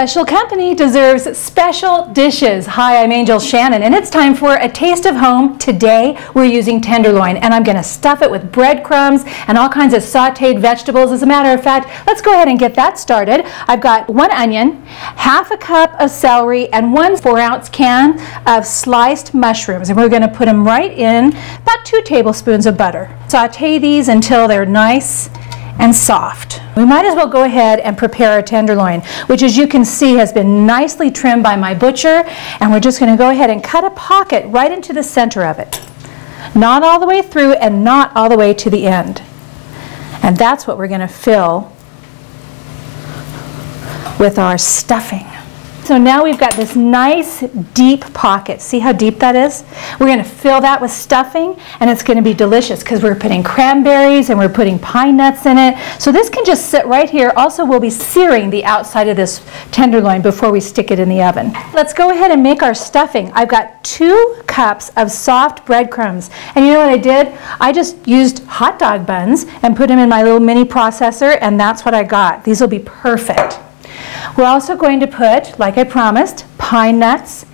Special company deserves special dishes. Hi, I'm Angel Shannon, and it's time for a taste of home. Today, we're using tenderloin, and I'm going to stuff it with breadcrumbs and all kinds of sautéed vegetables. As a matter of fact, let's go ahead and get that started. I've got 1 onion, half a cup of celery, and 1 4-ounce can of sliced mushrooms, and we're going to put them right in about 2 tablespoons of butter. Sauté these until they're nice and soft. We might as well go ahead and prepare our tenderloin, which, as you can see, has been nicely trimmed by my butcher, and we're just going to go ahead and cut a pocket right into the center of it. Not all the way through and not all the way to the end. And that's what we're going to fill with our stuffing. So now we've got this nice deep pocket. See how deep that is? We're going to fill that with stuffing, and it's going to be delicious because we're putting cranberries and we're putting pine nuts in it. So this can just sit right here. Also, we'll be searing the outside of this tenderloin before we stick it in the oven. Let's go ahead and make our stuffing. I've got 2 cups of soft breadcrumbs. And you know what I did? I just used hot dog buns and put them in my little mini processor, and that's what I got. These will be perfect. We're also going to put, like I promised, pine nuts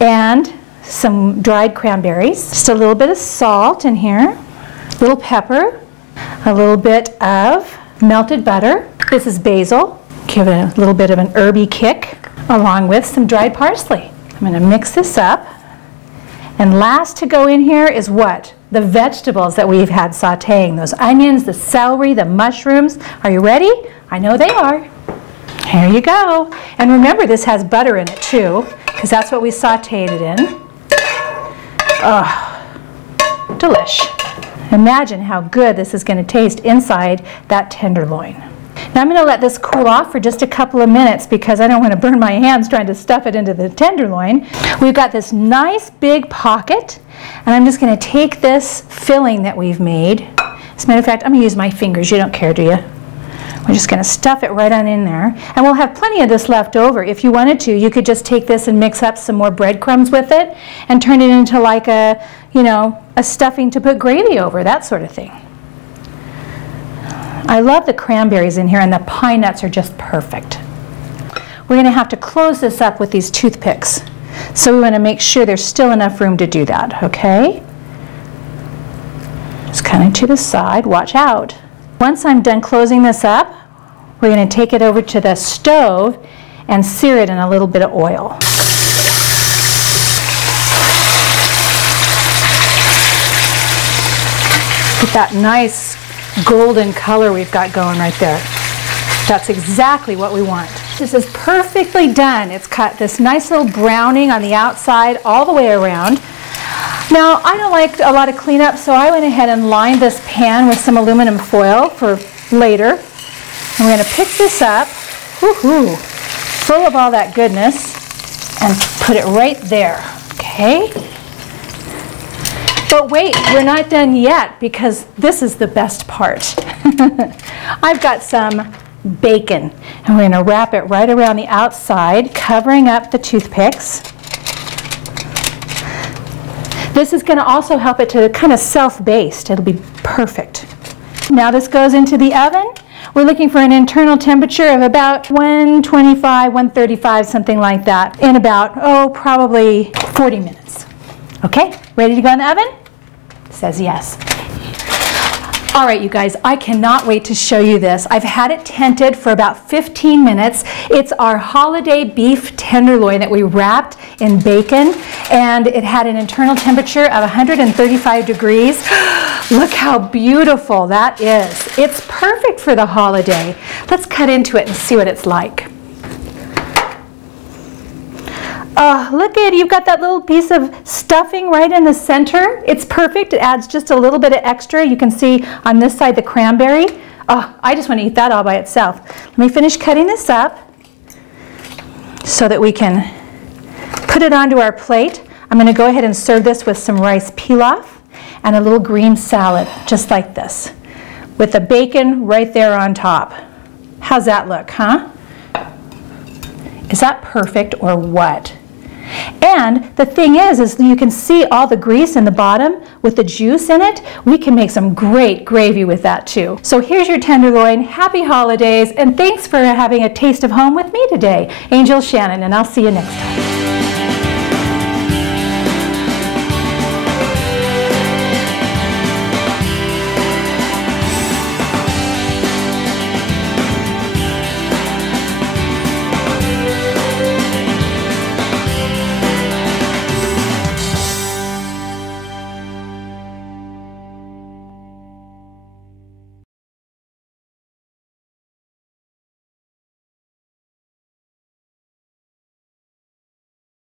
and some dried cranberries. Just a little bit of salt in here, a little pepper, a little bit of melted butter. This is basil. Give it a little bit of an herby kick, along with some dried parsley. I'm going to mix this up. And last to go in here is what? The vegetables that we've had sautéing. Those onions, the celery, the mushrooms. Are you ready? I know they are. Here you go. And remember, this has butter in it too, because that's what we sautéed it in. Oh, delish. Imagine how good this is going to taste inside that tenderloin. Now I'm going to let this cool off for just a couple of minutes because I don't want to burn my hands trying to stuff it into the tenderloin. We've got this nice big pocket, and I'm just going to take this filling that we've made. As a matter of fact, I'm going to use my fingers. You don't care, do you? We're just going to stuff it right on in there. And we'll have plenty of this left over. If you wanted to, you could just take this and mix up some more breadcrumbs with it and turn it into like a, you know, a stuffing to put gravy over, that sort of thing. I love the cranberries in here, and the pine nuts are just perfect. We're going to have to close this up with these toothpicks. So we want to make sure there's still enough room to do that, okay? Just kind of to the side. Watch out. Once I'm done closing this up, we're going to take it over to the stove and sear it in a little bit of oil. Get that nice golden color we've got going right there. That's exactly what we want. This is perfectly done. It's got this nice little browning on the outside all the way around. Now, I don't like a lot of cleanup, so I went ahead and lined this pan with some aluminum foil for later. And we're going to pick this up, woohoo, full of all that goodness, and put it right there, okay? But wait, we're not done yet, because this is the best part. I've got some bacon, and we're going to wrap it right around the outside, covering up the toothpicks. This is going to also help it to kind of self-baste. It'll be perfect. Now this goes into the oven. We're looking for an internal temperature of about 125, 135, something like that, in about, oh, probably 40 minutes. Okay, ready to go in the oven? Says yes. All right, you guys, I cannot wait to show you this. I've had it tented for about 15 minutes. It's our holiday beef tenderloin that we wrapped in bacon, and it had an internal temperature of 135 degrees. Look how beautiful that is. It's perfect for the holiday. Let's cut into it and see what it's like. Oh, look at it. You've got that little piece of stuffing right in the center. It's perfect. It adds just a little bit of extra. You can see on this side the cranberry. Oh, I just want to eat that all by itself. Let me finish cutting this up so that we can put it onto our plate. I'm going to go ahead and serve this with some rice pilaf and a little green salad, just like this, with the bacon right there on top. How's that look, huh? Is that perfect or what? And the thing is you can see all the grease in the bottom with the juice in it. We can make some great gravy with that too. So here's your tenderloin. Happy holidays, and thanks for having a taste of home with me today. Angel Shannon, and I'll see you next time.